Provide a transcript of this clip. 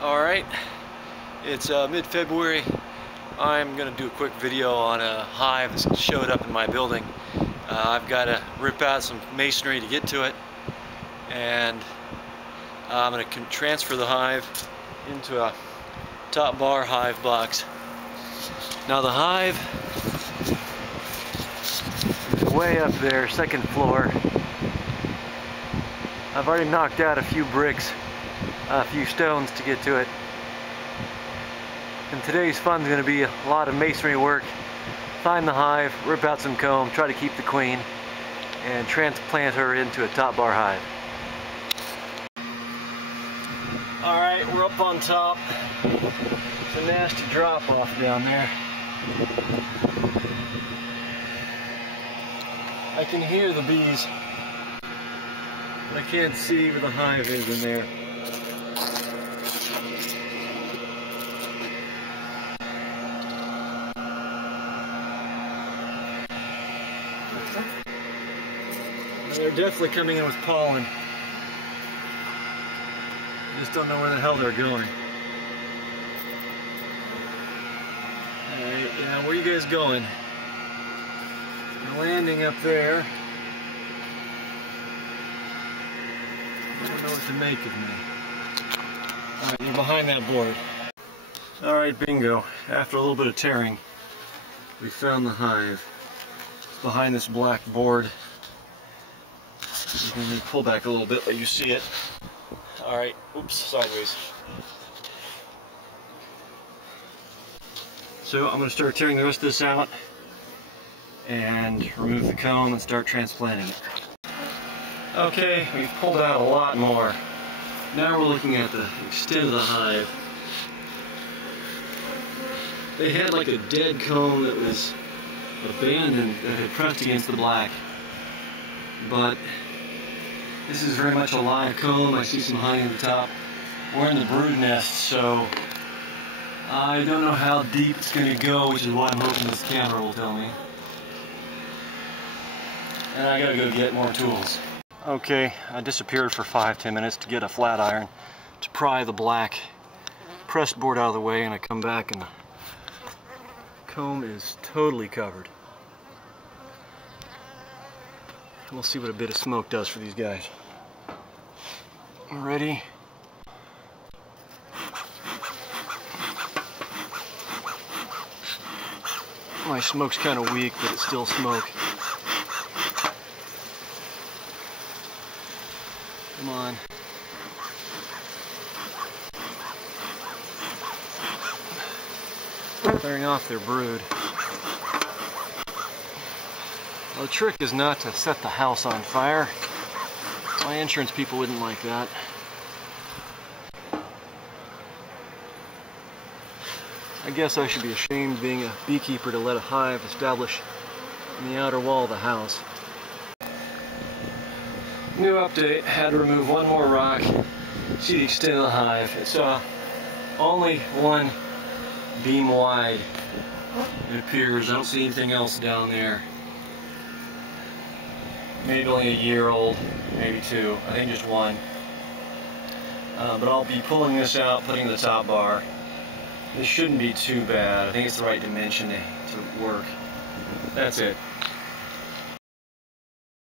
Alright, it's mid-February. I'm going to do a quick video on a hive that showed up in my building. I've got to rip out some masonry to get to it, and I'm going to transfer the hive into a top bar hive box. Now the hive is way up there, second floor. I've already knocked out a few bricks, a few stones to get to it. And today's fun is going to be a lot of masonry work. Find the hive, rip out some comb, try to keep the queen, and transplant her into a top bar hive. Alright, we're up on top. It's a nasty drop off down there. I can hear the bees, but I can't see where the hive is in there. They're definitely coming in with pollen. Just don't know where the hell they're going. Alright, yeah, where are you guys going? You're landing up there. I don't know what to make of me. Alright, you're behind that board. Alright, bingo. After a little bit of tearing, we found the hive. It's behind this black board. Let me pull back a little bit, let you see it. Alright, oops, sideways. So I'm going to start tearing the rest of this out and remove the comb and start transplanting it. Okay, we've pulled out a lot more. Now we're looking at the extent of the hive. They had like a dead comb that was abandoned that had pressed against the black. But this is very much a live comb. I see some honey at the top. We're in the brood nest, so I don't know how deep it's going to go, which is what I'm hoping this camera will tell me. And I gotta go get more tools. Okay, I disappeared for 5-10 minutes to get a flat iron to pry the black pressed board out of the way, and I come back and the comb is totally covered. We'll see what a bit of smoke does for these guys. Ready? My smoke's kind of weak, but it's still smoke. Come on. Clearing off their brood. Well, the trick is not to set the house on fire. My insurance people wouldn't like that. I guess I should be ashamed being a beekeeper to let a hive establish in the outer wall of the house. New update, had to remove one more rock. See the extent of the hive. It's only one beam wide, it appears. I don't see anything else down there. Maybe only a year old, maybe two. I think just one. But I'll be pulling this out, putting it in the top bar. This shouldn't be too bad. I think it's the right dimension to work. That's it.